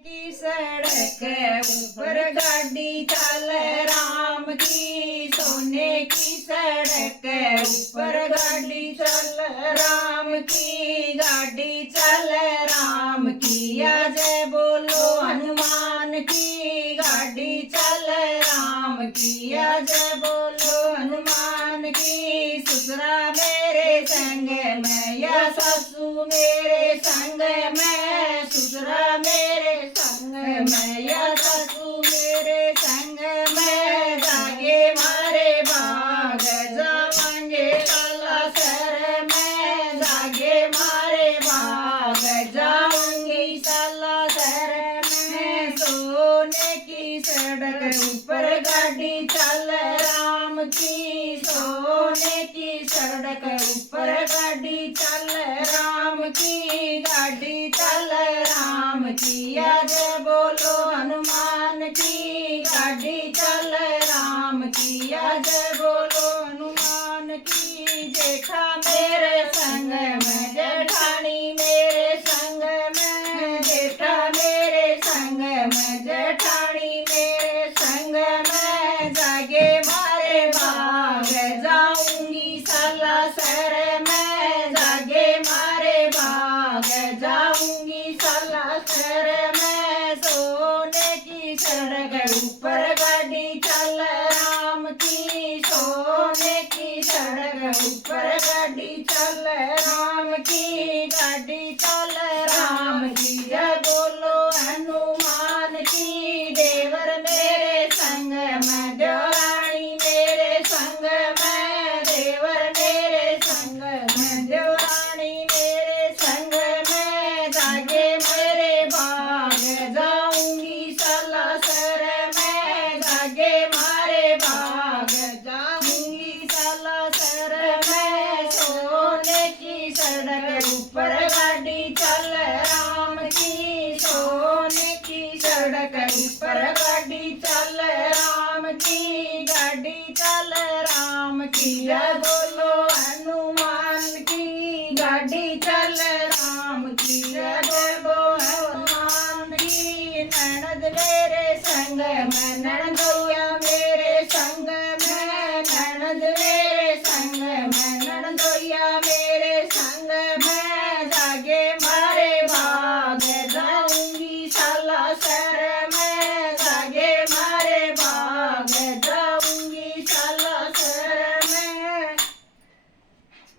की सड़क ऊपर गाड़ी चल राम की, सोने की सड़क ऊपर गाड़ी चल राम की, गाड़ी चल राम की। जय बोलो हनुमान की, गाड़ी चल राम की। जय बोलो हनुमान की। ससुरा मेरे संग में या सासू मेरे संग में, ससुरा मेरे संग में या सासू मेरे संग में, जागे मारे भाग जावांगे काला सर में, जागे मारे भाग जाऊंगी साला सर में। सोने की सड़क ऊपर गाड़ी चल राम की, सोने की सड़क ऊपर गाड़ी चल राम की, गाड़ी चल राम की। जय बोलो हनुमान की, गाड़ी चल राम की। जय बोलो हनुमान की। जेठा मेरे संग में, जेठानी मेरे संग में, जेठा मेरे संग में, जेठानी मेरे संग में, जागे मारे भाग जाऊंगी साला सर में, जागे मारे भाग जाऊंगी साला सर में। सोने की सड़क ऊपर गाड़ी चल राम की, सोने की सड़क ऊपर गाड़ी चल राम की, गाड़ी चल राम की। जय बोलो हनुमान की। देवर मेरे संग में, देवरानी मेरे संग में, देवर मेरे संग में, देवरानी मेरे संग में, जागे मेरे भाग जाऊंगी साला सर में, जागे मारे भाग जाऊंगी साला सर में। सोने की सड़क ऊपर गाड़ी चल राम की, सोने की सड़क ऊपर गाड़ी चल राम की, गाड़ी चल राम की। जय बोलो हनुमान